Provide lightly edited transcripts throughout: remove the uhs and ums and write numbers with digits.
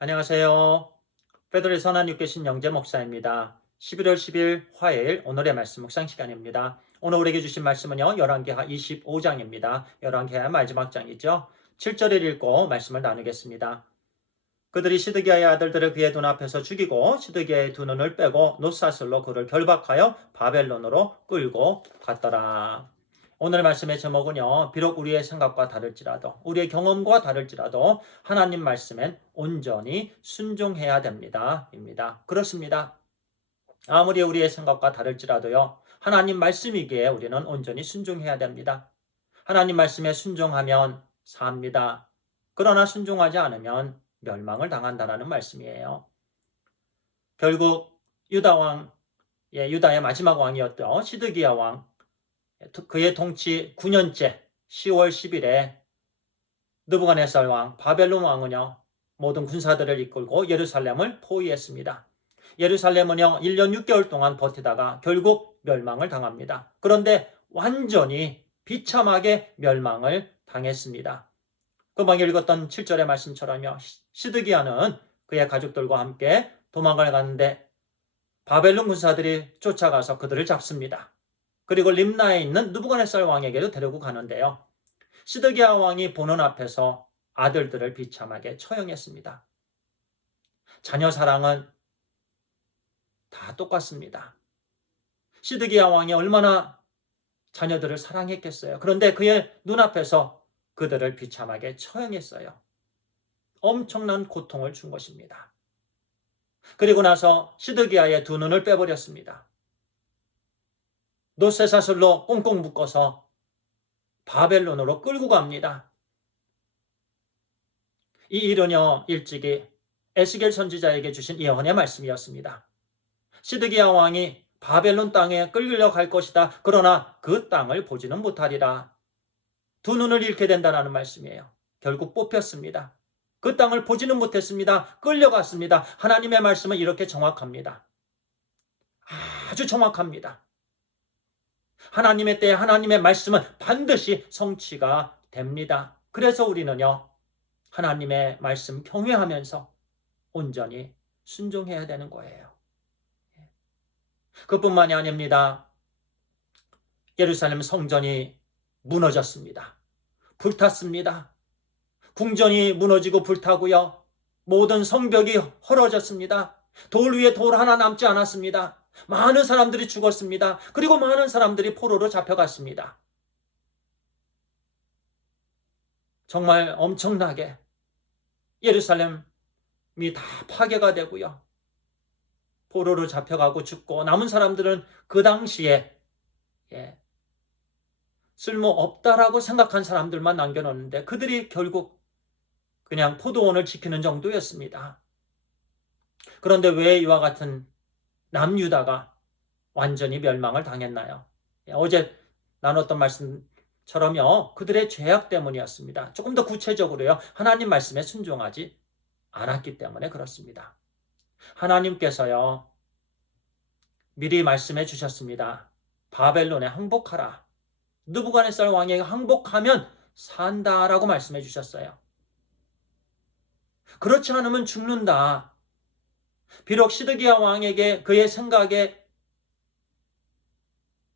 안녕하세요. 페드로의 선한 육개신 영재 목사입니다. 11월 10일 화요일 오늘의 말씀 묵상 시간입니다. 오늘 우리에게 주신 말씀은요. 열왕기하 25장입니다. 열왕기하의 마지막 장이죠. 7절을 읽고 말씀을 나누겠습니다. 그들이 시드기야의 아들들을 그의 눈앞에서 죽이고 시드기야의 두 눈을 빼고 놋사슬로 그를 결박하여 바벨론으로 끌고 갔더라. 오늘 말씀의 제목은요. 비록 우리의 생각과 다를지라도 우리의 경험과 다를지라도 하나님 말씀엔 온전히 순종해야 됩니다. 입니다. 그렇습니다. 아무리 우리의 생각과 다를지라도요. 하나님 말씀이기에 우리는 온전히 순종해야 됩니다. 하나님 말씀에 순종하면 삽니다. 그러나 순종하지 않으면 멸망을 당한다라는 말씀이에요. 결국 유다의 마지막 왕이었던 시드기야 왕, 그의 통치 9년째 10월 10일에 느부갓네살 왕, 바벨론 왕은요, 모든 군사들을 이끌고 예루살렘을 포위했습니다. 예루살렘은요, 1년 6개월 동안 버티다가 결국 멸망을 당합니다. 그런데 완전히 비참하게 멸망을 당했습니다. 금방 읽었던 7절의 말씀처럼요, 시드기야는 그의 가족들과 함께 도망을 가는데 바벨론 군사들이 쫓아가서 그들을 잡습니다. 그리고 림나에 있는 느부갓네살 왕에게도 데리고 가는데요. 시드기야 왕이 보는 앞에서 아들들을 비참하게 처형했습니다. 자녀 사랑은 다 똑같습니다. 시드기야 왕이 얼마나 자녀들을 사랑했겠어요. 그런데 그의 눈앞에서 그들을 비참하게 처형했어요. 엄청난 고통을 준 것입니다. 그리고 나서 시드기야의 두 눈을 빼버렸습니다. 놋새사슬로 꽁꽁 묶어서 바벨론으로 끌고 갑니다. 이 일은요, 일찍이 에스겔 선지자에게 주신 예언의 말씀이었습니다. 시드기야 왕이 바벨론 땅에 끌려갈 것이다. 그러나 그 땅을 보지는 못하리라. 두 눈을 잃게 된다는 말씀이에요. 결국 뽑혔습니다. 그 땅을 보지는 못했습니다. 끌려갔습니다. 하나님의 말씀은 이렇게 정확합니다. 아주 정확합니다. 하나님의 때에 하나님의 말씀은 반드시 성취가 됩니다. 그래서 우리는요, 하나님의 말씀 경외하면서 온전히 순종해야 되는 거예요. 그뿐만이 아닙니다. 예루살렘 성전이 무너졌습니다. 불탔습니다. 궁전이 무너지고 불타고요. 모든 성벽이 헐어졌습니다. 돌 위에 돌 하나 남지 않았습니다. 많은 사람들이 죽었습니다. 그리고 많은 사람들이 포로로 잡혀갔습니다. 정말 엄청나게 예루살렘이 다 파괴가 되고요. 포로로 잡혀가고 죽고 남은 사람들은 그 당시에 쓸모없다라고 생각한 사람들만 남겨놓는데 그들이 결국 그냥 포도원을 지키는 정도였습니다. 그런데 왜 이와 같은 남유다가 완전히 멸망을 당했나요? 어제 나눴던 말씀처럼요. 그들의 죄악 때문이었습니다. 조금 더 구체적으로요. 하나님 말씀에 순종하지 않았기 때문에 그렇습니다. 하나님께서요. 미리 말씀해 주셨습니다. 바벨론에 항복하라. 느부갓네살 왕에게 항복하면 산다라고 말씀해 주셨어요. 그렇지 않으면 죽는다. 비록 시드기야 왕에게 그의 생각에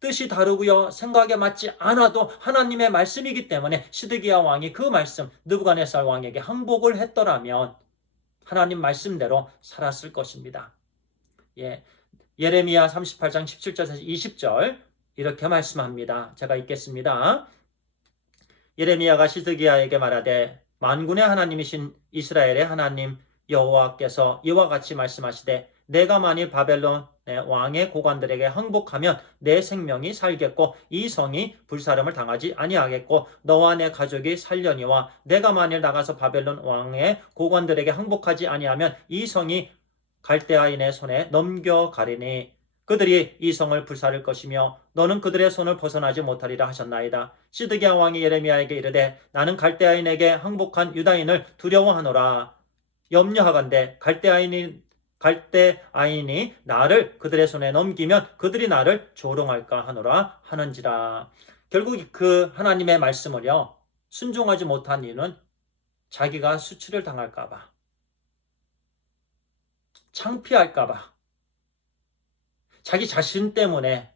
뜻이 다르고요. 생각에 맞지 않아도 하나님의 말씀이기 때문에 시드기야 왕이 그 말씀 느부갓네살 왕에게 항복을 했더라면 하나님 말씀대로 살았을 것입니다. 예레미야 38장 17절에서 20절 이렇게 말씀합니다. 제가 읽겠습니다. 예레미야가 시드기야에게 말하되 만군의 하나님이신 이스라엘의 하나님 여호와께서 이와 같이 말씀하시되 내가 만일 바벨론의 왕의 고관들에게 항복하면 내 생명이 살겠고 이 성이 불사름을 당하지 아니하겠고 너와 내 가족이 살려니와 내가 만일 나가서 바벨론 왕의 고관들에게 항복하지 아니하면 이 성이 갈대아인의 손에 넘겨가리니 그들이 이 성을 불사를 것이며 너는 그들의 손을 벗어나지 못하리라 하셨나이다. 시드기야 왕이 예레미야에게 이르되 나는 갈대아인에게 항복한 유다인을 두려워하노라. 염려하건대 갈대아인이 나를 그들의 손에 넘기면 그들이 나를 조롱할까 하노라 하는지라. 결국 그 하나님의 말씀을요 순종하지 못한 이유는 자기가 수치를 당할까 봐, 창피할까봐, 자기 자신 때문에,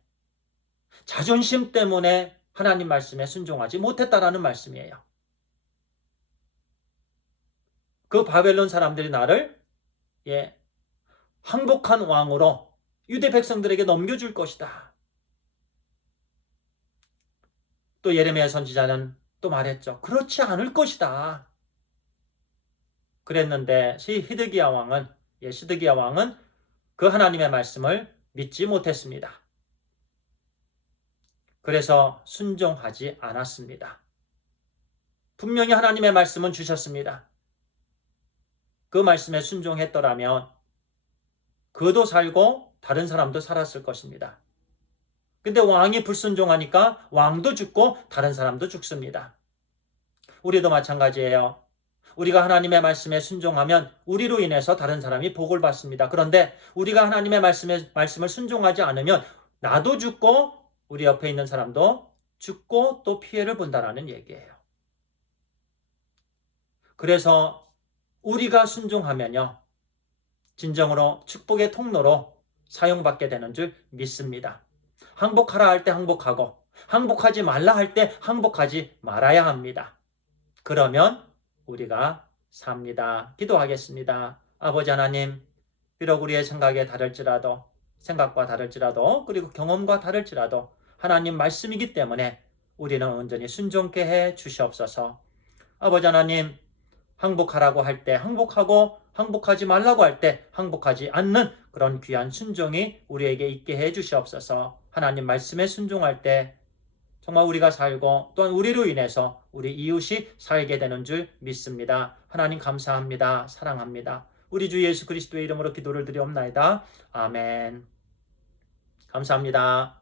자존심 때문에 하나님 말씀에 순종하지 못했다라는 말씀이에요. 그 바벨론 사람들이 나를 항복한 왕으로 유대 백성들에게 넘겨줄 것이다. 또 예레미야 선지자는 또 말했죠. 그렇지 않을 것이다. 그랬는데 시드기야 왕은 그 하나님의 말씀을 믿지 못했습니다. 그래서 순종하지 않았습니다. 분명히 하나님의 말씀은 주셨습니다. 그 말씀에 순종했더라면 그도 살고 다른 사람도 살았을 것입니다. 근데 왕이 불순종하니까 왕도 죽고 다른 사람도 죽습니다. 우리도 마찬가지예요. 우리가 하나님의 말씀에 순종하면 우리로 인해서 다른 사람이 복을 받습니다. 그런데 우리가 하나님의 말씀을 순종하지 않으면 나도 죽고 우리 옆에 있는 사람도 죽고 또 피해를 본다라는 얘기예요. 그래서 우리가 순종하면요, 진정으로 축복의 통로로 사용받게 되는 줄 믿습니다. 항복하라 할 때 항복하고 항복하지 말라 할 때 항복하지 말아야 합니다. 그러면 우리가 삽니다. 기도하겠습니다. 아버지 하나님, 비록 우리의 생각과 다를지라도 그리고 경험과 다를지라도 하나님 말씀이기 때문에 우리는 온전히 순종케 해 주시옵소서. 아버지 하나님, 항복하라고 할 때 항복하고 항복하지 말라고 할 때 항복하지 않는 그런 귀한 순종이 우리에게 있게 해 주시옵소서. 하나님 말씀에 순종할 때 정말 우리가 살고 또한 우리로 인해서 우리 이웃이 살게 되는 줄 믿습니다. 하나님 감사합니다. 사랑합니다. 우리 주 예수 그리스도의 이름으로 기도를 드리옵나이다. 아멘. 감사합니다.